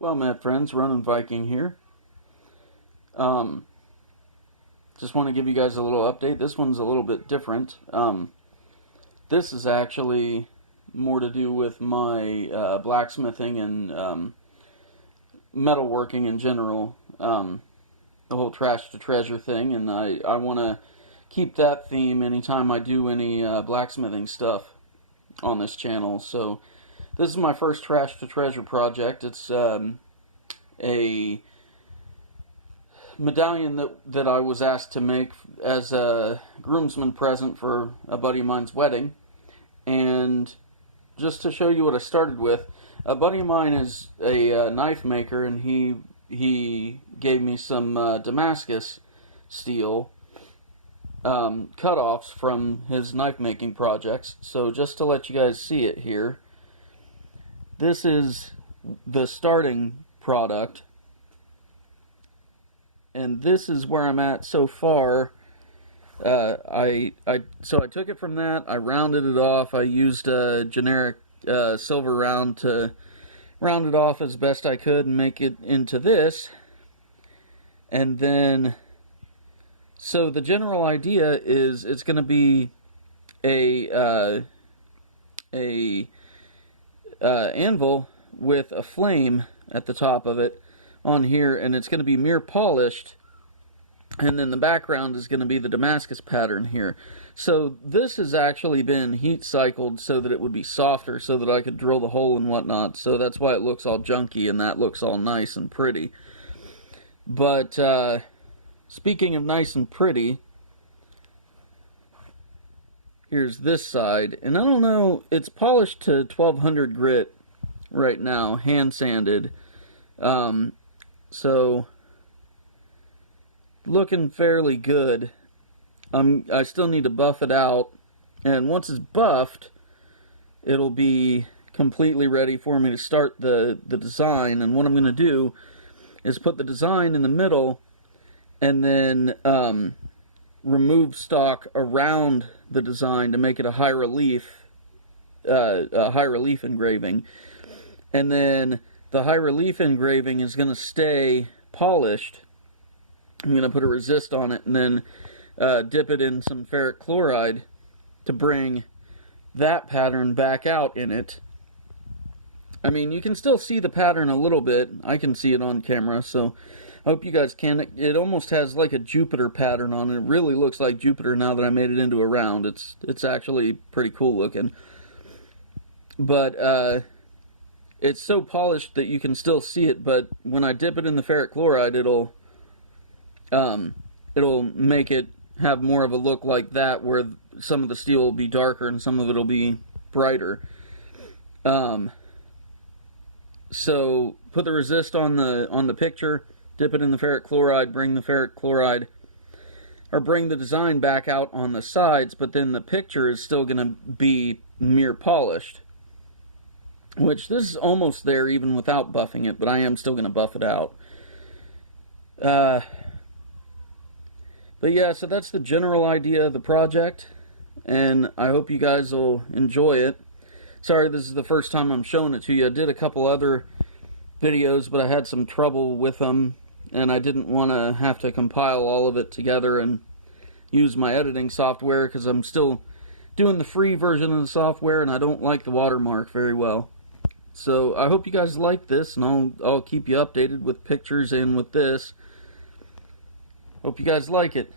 Well met friends, Ronin Viking here. Just want to give you guys a little update. This one's a little bit different. This is actually more to do with my blacksmithing and metalworking in general. The whole trash to treasure thing, and I want to keep that theme anytime I do any blacksmithing stuff on this channel. So this is my first trash to treasure project. It's a medallion that I was asked to make as a groomsman present for a buddy of mine's wedding. And just to show you what I started with, a buddy of mine is a knife maker, and he gave me some Damascus steel cut-offs from his knife making projects. So just to let you guys see it here, this is the starting product, and this is where I'm at so far. So I took it from that, I rounded it off, I used a generic silver round to round it off as best I could and make it into this. And then, so the general idea is it's going to be a anvil with a flame at the top of it on here, and it's going to be mirror polished, and then the background is going to be the Damascus pattern here. So this has actually been heat cycled so that it would be softer, so that I could drill the hole and whatnot. So that's why it looks all junky and that looks all nice and pretty. But speaking of nice and pretty, here's this side, and I don't know, it's polished to 1200 grit right now, hand sanded. So looking fairly good. I still need to buff it out, and once it's buffed, it'll be completely ready for me to start the design. And what I'm going to do is put the design in the middle, and then remove stock around the design to make it a high relief engraving. And then the high relief engraving is going to stay polished. I'm going to put a resist on it and then dip it in some ferric chloride to bring that pattern back out in it. I mean, you can still see the pattern a little bit. I can see it on camera, so I hope you guys can. It almost has like a Jupiter pattern on it. It really looks like Jupiter now that I made it into a round. It's actually pretty cool looking. But it's so polished that you can still see it, but when I dip it in the ferric chloride, it'll make it have more of a look like that, where some of the steel will be darker and some of it will be brighter. So put the resist on the picture, dip it in the ferric chloride, bring the ferric chloride, or bring the design back out on the sides, but then the picture is still going to be mirror polished. Which, this is almost there even without buffing it, but I am still going to buff it out. But yeah, so that's the general idea of the project, and I hope you guys will enjoy it. Sorry, this is the first time I'm showing it to you. I did a couple other videos, but I had some trouble with them, and I didn't want to have to compile all of it together and use my editing software, because I'm still doing the free version of the software, and I don't like the watermark very well. So I hope you guys like this, and I'll keep you updated with pictures and with this. Hope you guys like it.